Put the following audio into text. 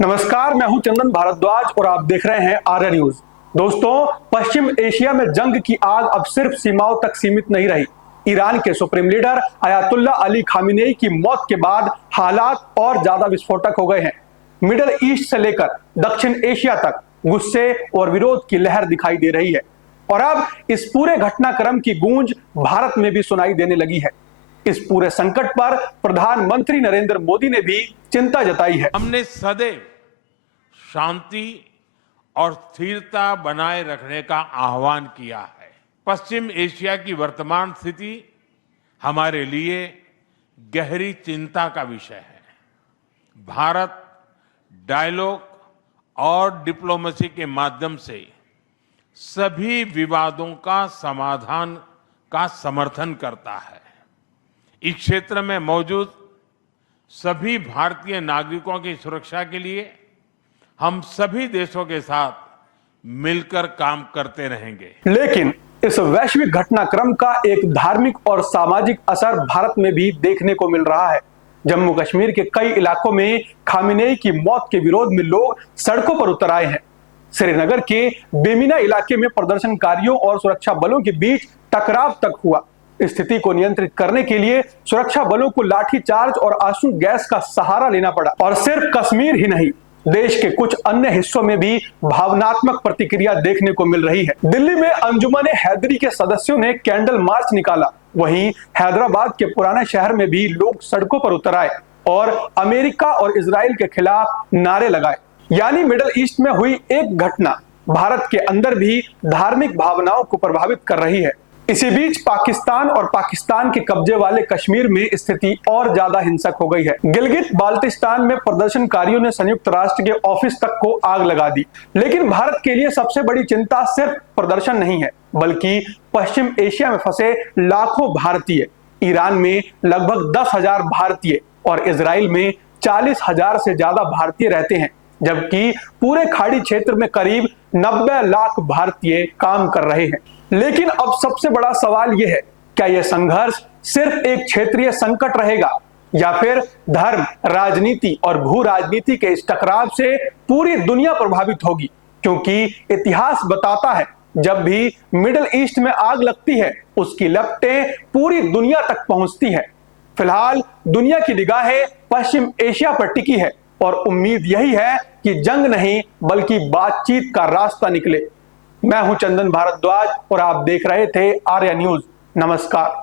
नमस्कार, मैं हूं चंदन भारद्वाज और आप देख रहे हैं आर्य न्यूज। दोस्तों, पश्चिम एशिया में जंग की आग अब सिर्फ सीमाओं तक सीमित नहीं रही। ईरान के supreme leader Ayatollah Ali Khamenei की मौत के बाद हालात और ज्यादा विस्फोटक हो गए हैं। मिडिल ईस्ट से लेकर दक्षिण एशिया तक गुस्से और विरोध की लहर दिखाई दे रही है और अब इस पूरे घटनाक्रम की गूंज भारत में भी सुनाई देने लगी है। इस पूरे संकट पर प्रधानमंत्री नरेंद्र मोदी ने भी चिंता जताई है। हमने सदैव शांति और स्थिरता बनाए रखने का आह्वान किया है। पश्चिम एशिया की वर्तमान स्थिति हमारे लिए गहरी चिंता का विषय है। भारत डायलॉग और डिप्लोमेसी के माध्यम से सभी विवादों का समाधान का समर्थन करता है। इस क्षेत्र में मौजूद सभी भारतीय नागरिकों की सुरक्षा के लिए हम सभी देशों के साथ मिलकर काम करते रहेंगे। लेकिन इस वैश्विक घटनाक्रम का एक धार्मिक और सामाजिक असर भारत में भी देखने को मिल रहा है। जम्मू कश्मीर के कई इलाकों में खामेनेई की मौत के विरोध में लोग सड़कों पर उतर आए हैं। श्रीनगर के बेमिना इलाके में प्रदर्शनकारियों और सुरक्षा बलों के बीच टकराव तक हुआ। स्थिति को नियंत्रित करने के लिए सुरक्षा बलों को लाठीचार्ज और आंसू गैस का सहारा लेना पड़ा। और सिर्फ कश्मीर ही नहीं, देश के कुछ अन्य हिस्सों में भी भावनात्मक प्रतिक्रिया देखने को मिल रही है। दिल्ली में अंजुमन हैदरी के सदस्यों ने कैंडल मार्च निकाला। वहीं हैदराबाद के पुराने शहर में भी लोग सड़कों पर उतर आए और अमेरिका और इजराइल के खिलाफ नारे लगाए। यानी मिडिल ईस्ट में हुई एक घटना भारत के अंदर भी धार्मिक भावनाओं को प्रभावित कर रही है। इसी बीच पाकिस्तान और पाकिस्तान के कब्जे वाले कश्मीर में स्थिति और ज्यादा हिंसक हो गई है। गिलगित बाल्टिस्तान में प्रदर्शनकारियों ने संयुक्त राष्ट्र के ऑफिस तक को आग लगा दी। लेकिन भारत के लिए सबसे बड़ी चिंता सिर्फ प्रदर्शन नहीं है, बल्कि पश्चिम एशिया में फंसे लाखों भारतीय। ईरान में लगभग 10,000 भारतीय और इजराइल में 40,000 से ज्यादा भारतीय रहते हैं, जबकि पूरे खाड़ी क्षेत्र में करीब 90 लाख भारतीय काम कर रहे हैं। लेकिन अब सबसे बड़ा सवाल यह है, क्या यह संघर्ष सिर्फ एक क्षेत्रीय संकट रहेगा या फिर धर्म, राजनीति और भू राजनीति के इस टकराव से पूरी दुनिया प्रभावित होगी? क्योंकि इतिहास बताता है, जब भी मिडिल ईस्ट में आग लगती है, उसकी लपटें पूरी दुनिया तक पहुंचती है। फिलहाल दुनिया की निगाहें पश्चिम एशिया पर टिकी है और उम्मीद यही है कि जंग नहीं बल्कि बातचीत का रास्ता निकले। मैं हूं चंदन भारद्वाज और आप देख रहे थे आर्य न्यूज। नमस्कार।